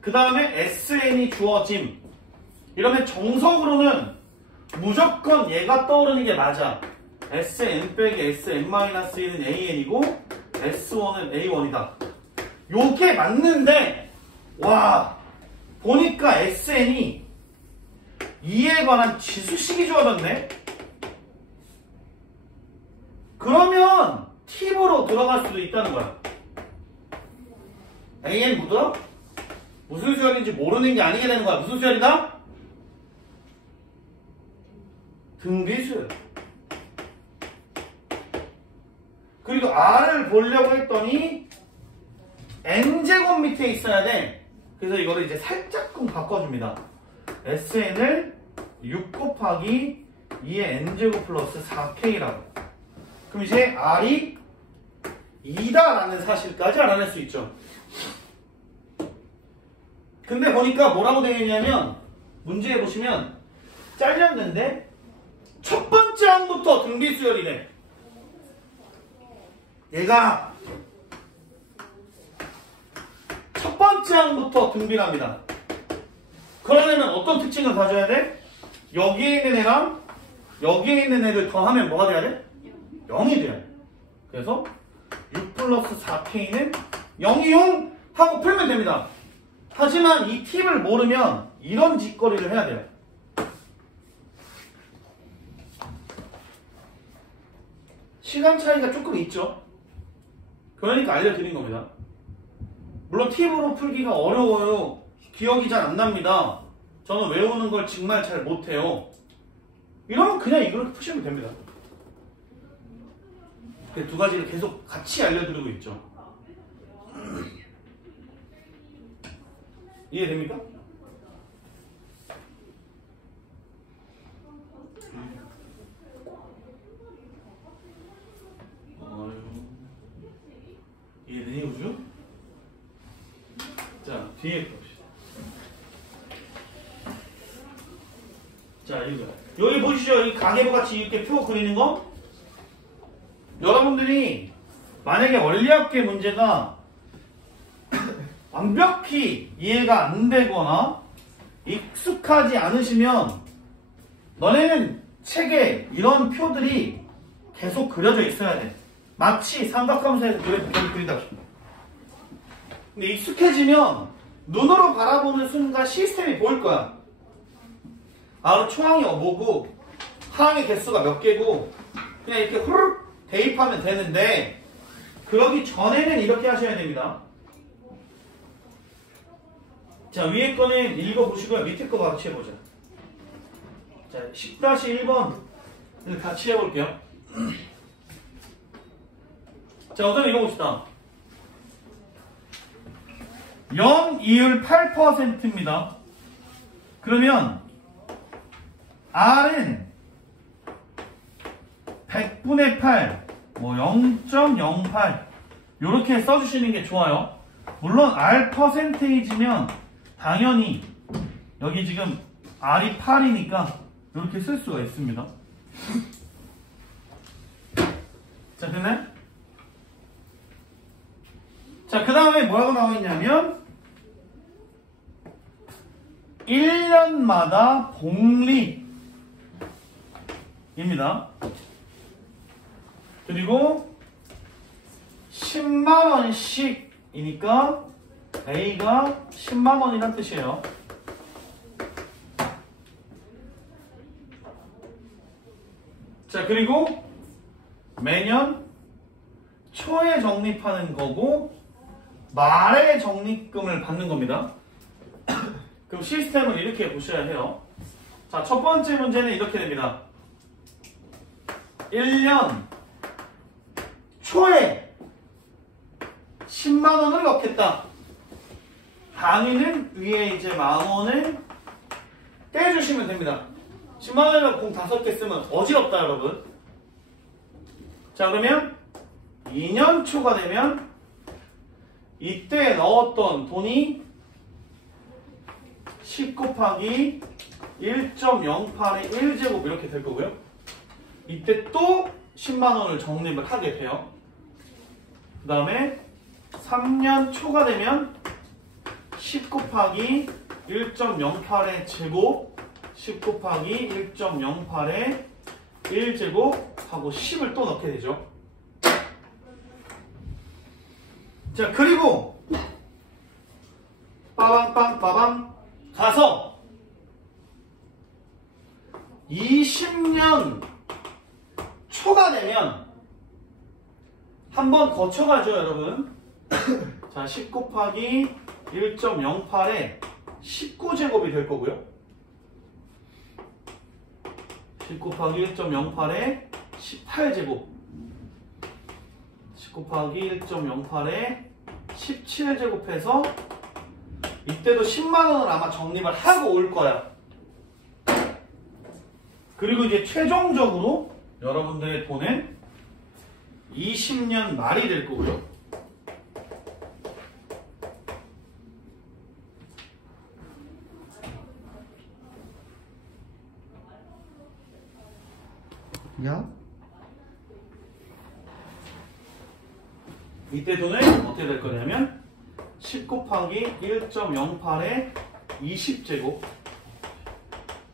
그 다음에 SN이 주어짐. 이러면 정석으로는 무조건 얘가 떠오르는 게 맞아. Sn 빼기 Sn-1은 AN이고 S1은 A1이다. 요게 맞는데 와 보니까 SN이 2에 관한 지수식이 좋아졌네? 그러면 팁으로 들어갈 수도 있다는 거야. AN 묻어? 무슨 수열인지 모르는 게 아니게 되는 거야. 무슨 수열이다? 등비수열. 그리고 R을 보려고 했더니 N제곱 밑에 있어야 돼. 그래서 이거를 이제 살짝끔 바꿔줍니다. SN을 6 곱하기 2의 N제곱 플러스 4K라고. 그럼 이제 R이 2다라는 사실까지 알아낼 수 있죠. 근데 보니까 뭐라고 되어 있냐면 문제에 보시면 잘렸는데 첫 번째 항부터 등비수열이래. 얘가 첫 번째 항부터 등비랍니다. 그러려면 어떤 특징을 가져야 돼? 여기에 있는 애랑 여기에 있는 애를 더하면 뭐가 돼야 돼? 0이 돼야 돼. 그래서 6 플러스 4K는 0이용 하고 풀면 됩니다. 하지만 이 팁을 모르면 이런 짓거리를 해야 돼요. 시간 차이가 조금 있죠. 그러니까 알려드린 겁니다. 물론 팁으로 풀기가 어려워요. 기억이 잘 안 납니다. 저는 외우는 걸 정말 잘 못해요. 이러면 그냥 이걸 푸시면 됩니다. 그 두 가지를 계속 같이 알려드리고 있죠. 이해됩니까? 이해되니 우주? 자, 뒤에 봅시다. 자, 이거 여기 보시죠. 이 가계부 같이 이렇게 표 그리는 거. 여러분들이 만약에 원리합계 문제가 완벽히 이해가 안 되거나 익숙하지 않으시면 너네는 책에 이런 표들이 계속 그려져 있어야 돼. 마치 삼각함수에서 그래프 그린다고 싶다. 근데 익숙해지면 눈으로 바라보는 순간 시스템이 보일 거야. 아, 초항이 뭐고 하항의 개수가 몇 개고 그냥 이렇게 후루룩 대입하면 되는데 그러기 전에는 이렇게 하셔야 됩니다. 자, 위에 거는 읽어보시고요. 밑에 거 같이 해보자. 자, 10-1번을 같이 해볼게요. 자, 우선 읽어봅시다. 연이율 8%입니다. 그러면 R은 100분의 8, 뭐 0.08 이렇게 써주시는 게 좋아요. 물론 R 퍼센테이지면 당연히 여기 지금 R이 8이니까 이렇게 쓸 수가 있습니다. 자, 됐나요? 자, 그 다음에 뭐라고 나와 있냐면 1년마다 복리입니다. 그리고 10만원씩이니까 A가 10만원이란 뜻이에요. 자, 그리고 매년 초에 적립하는 거고 말에 적립금을 받는 겁니다. 그럼 시스템을 이렇게 보셔야 해요. 자, 첫 번째 문제는 이렇게 됩니다. 1년 초에 10만원을 넣겠다. 당위는 위에 이제 만원을 떼주시면 됩니다. 10만원이라고 공 5개 쓰면 어지럽다, 여러분. 자, 그러면 2년 초가 되면 이때 넣었던 돈이 10 곱하기 1.08의 1제곱 이렇게 될 거고요. 이때 또 10만원을 적립을 하게 돼요. 그 다음에 3년 초가 되면 10 곱하기 1.08의 제곱 10 곱하기 1.08에 1제곱 하고 10을 또 넣게 되죠. 자, 그리고 빠방빵 가서 20년 초가 되면 한번 거쳐가죠, 여러분. 자, 10 곱하기 1.08에 19제곱이 될 거고요. 10 곱하기 1.08에 18제곱, 10 곱하기 1.08에 17제곱 해서 이때도 10만원을 아마 적립을 하고 올 거야. 그리고 이제 최종적으로 여러분들의 돈은 20년 말이 될 거고요. 야? 이때 돈은 어떻게 될 거냐면 10 곱하기 1.08에 20제곱,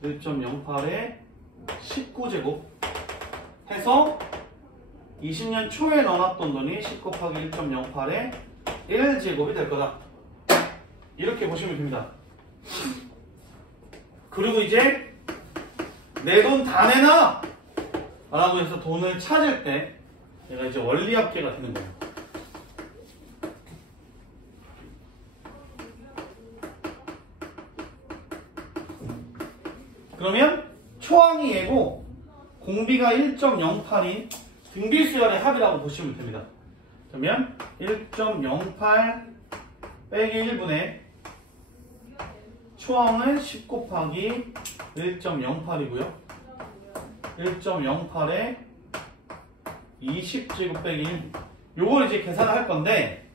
1.08에 19제곱 해서 20년 초에 넣어놨던 돈이 10 곱하기 1.08에 1제곱이 될 거다. 이렇게 보시면 됩니다. 그리고 이제 내 돈 다 내놔! 라고 해서 돈을 찾을 때 얘가 이제 원리합계가 되는 거예요. 그러면 초항이 얘고 공비가 1.08인 등비수열의 합이라고 보시면 됩니다. 그러면 1.08 빼기 1분의 초항은 10 곱하기 1.08이고요. 1.08에 20제곱 빼기 1. 요걸 이제 계산을 할 건데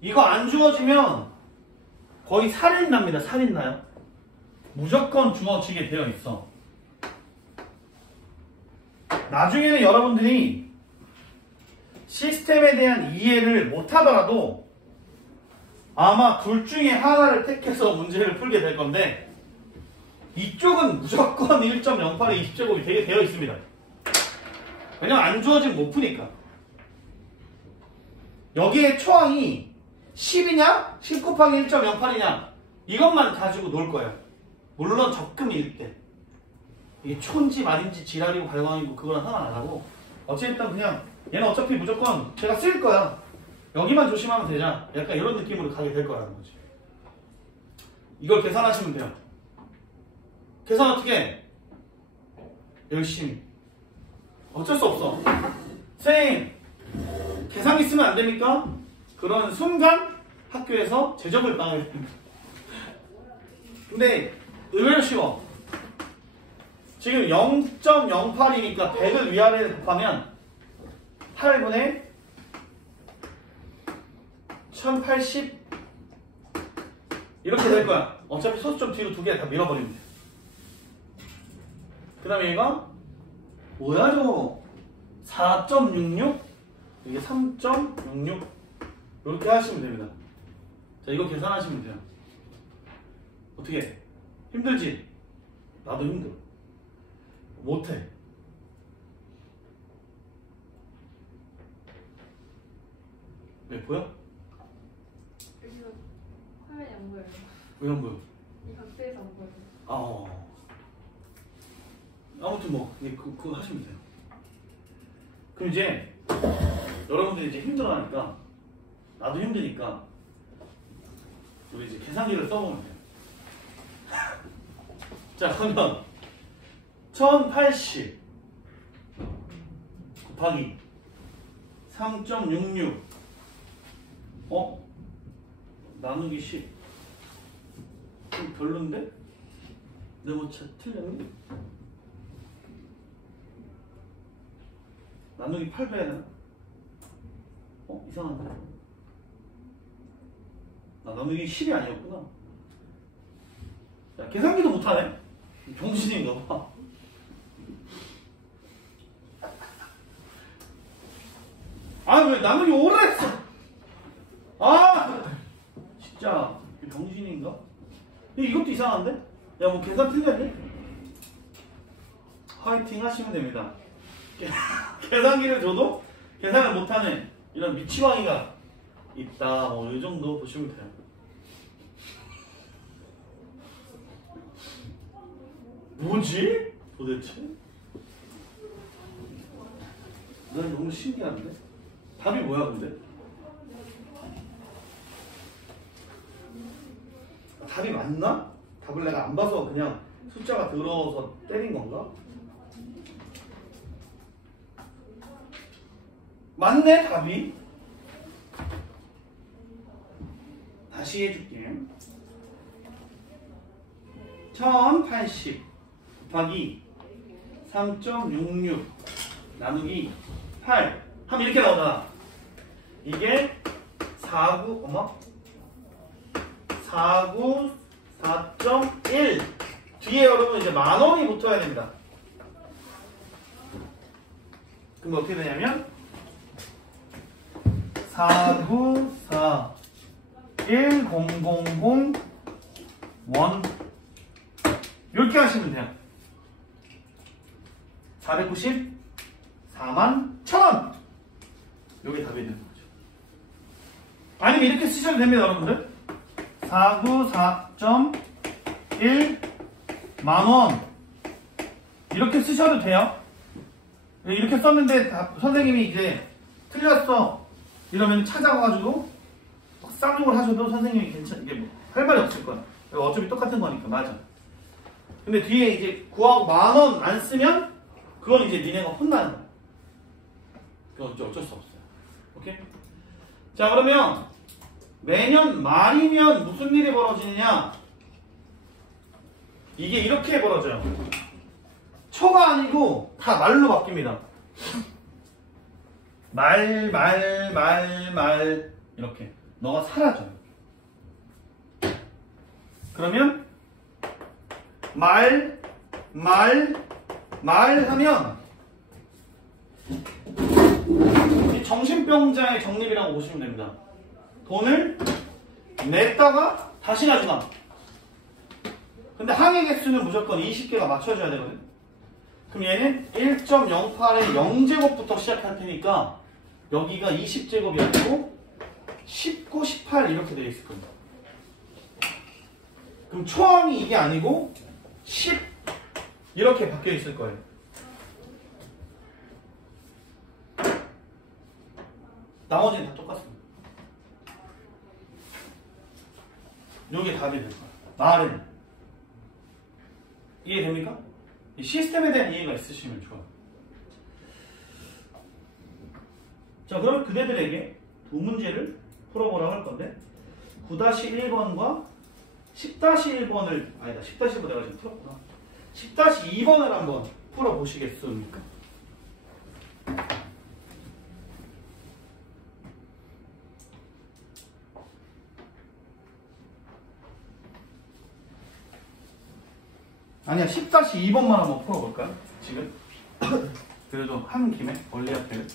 이거 안 주어지면 거의 살인 납니다. 살인 나요. 무조건 주어지게 되어 있어. 나중에는 여러분들이 시스템에 대한 이해를 못하더라도 아마 둘 중에 하나를 택해서 문제를 풀게 될 건데 이쪽은 무조건 1.08에 20제곱이 되게 되어 있습니다. 왜냐면 안 주어지면 못 푸니까. 여기에 초항이 10이냐 10 곱하기 1.08이냐 이것만 가지고 놀 거예요. 물론 적금일 때 이게 초인지 말인지 지랄이고 발광이고 그거랑 상관 안 하고 어쨌든 그냥 얘는 어차피 무조건 제가 쓸 거야. 여기만 조심하면 되냐 약간 이런 느낌으로 가게 될 거라는 거지. 이걸 계산하시면 돼요. 계산 어떻게 해? 열심히. 어쩔 수 없어. 선생님 계산기 쓰면 안 됩니까? 그런 순간 학교에서 제적을 당하게 됩니다. 근데 의외로 쉬워. 지금 0.08이니까 100을 위아래로 곱하면 8분의 1080 이렇게 될 거야. 어차피 소수점 뒤로 두 개 다 밀어버리면 돼. 그 다음에 얘가 뭐야 저거 4.66 이게 3.66 이렇게 하시면 됩니다. 자 이거 계산하시면 돼요. 어떻게 해? 힘들지? 나도 힘들어. 못해. 왜 보여? 여기서 화면이 안 보여요. 왜 안 보여? 이 각도에서 안 보여요. 아무튼 뭐 그거 하시면 돼요. 그럼 이제 여러분들이 이제 힘들어하니까 나도 힘드니까 우리 이제 계산기를 써보면 돼요. 자 그러면 1080 곱하기 3.66 나누기 10 좀 별론데? 내가 뭐 틀렸니? 나누기 8 해야 되나? 이상한데? 나누기 10이 아니었구나. 야, 계산기도 못하네? 병신인가 봐. 왜 나누기 5를 했어? 진짜 병신인가? 이것도 이상한데? 야, 뭐 계산 틀렸니? 화이팅 하시면 됩니다. 계산기를 줘도 계산을 못하는 이런 미치광이가 있다. 이 정도 보시면 돼요. 뭐지? 도대체? 난 너무 신기한데? 답이 뭐야, 근데? 답이 맞나? 답을 내가 안 봐서 그냥 숫자가 더러워서 때린 건가? 맞네, 답이. 다시 해줄게. 1080 곱하기 3.66 나누기 8 하면 이렇게 나오잖아. 이게 4.1 뒤에 여러분 이제 만원이 붙어야 됩니다. 그럼 어떻게 되냐면 494 1000 원 이렇게 하시면 돼요. 494만 1000원 이게 답이 되는 거죠. 아니면 이렇게 쓰셔도 됩니다, 여러분들. 494.1 만원 이렇게 쓰셔도 돼요. 이렇게 썼는데 선생님이 이제 틀렸어 이러면 찾아가가지고 쌍욕을 하셔도 선생님이 이게 뭐 할 말이 없을 거야. 어차피 똑같은 거니까. 맞아. 근데 뒤에 이제 구하고 만원 안 쓰면 그건 이제 니네가 혼나는 거야. 그건 어쩔 수 없어요. 오케이? 자, 그러면 매년 말이면 무슨 일이 벌어지느냐? 이게 이렇게 벌어져요. 초가 아니고 다 말로 바뀝니다. 말 이렇게 너가 사라져요. 그러면 말 하면 이 정신병자의 정립이라고 보시면 됩니다. 돈을 냈다가 다시 가져가. 근데 항해 개수는 무조건 20개가 맞춰줘야 되거든. 그럼 얘는 1.08의 0제곱부터 시작할 테니까 여기가 20제곱이 아니고 19, 18 이렇게 되어 있을 겁니다. 그럼 초항이 이게 아니고 10 이렇게 바뀌어 있을 거예요. 나머지는 다 똑같습니다. 이게 답이 될 거예요. 말은 이해됩니까? 이 시스템에 대한 이해가 있으시면 좋아요. 자, 그럼 그대들에게 두 문제를 풀어보라고 할 건데 9-1번과 10-1번을 아니다. 10-1번 내가 지금 풀었구나. 10-2번을 한번 풀어보시겠습니까? 아니야, 10-2번만 한번 풀어볼까요? 지금 그래도 한 김에 원리학회를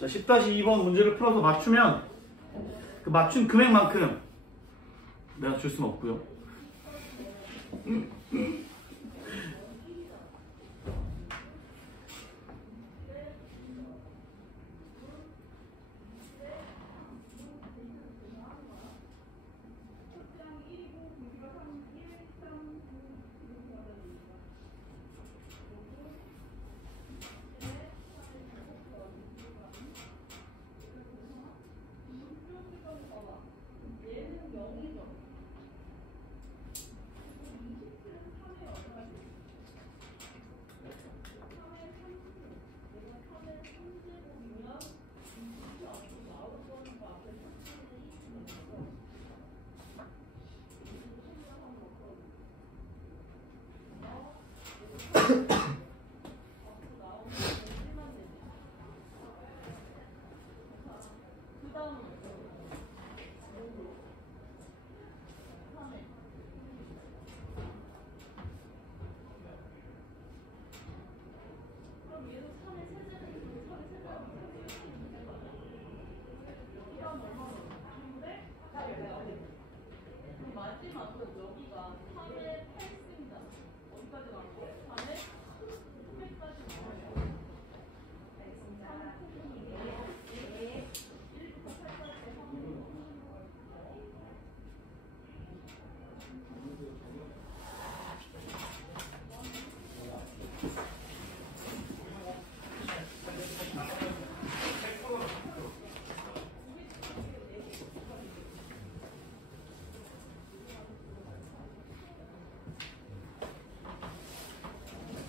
자, 10-2번 문제를 풀어서 맞추면 그 맞춘 금액만큼 내가 줄 수는 없고요.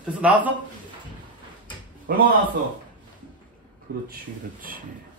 됐어? 나왔어? 얼마나 나왔어? 그렇지, 그렇지.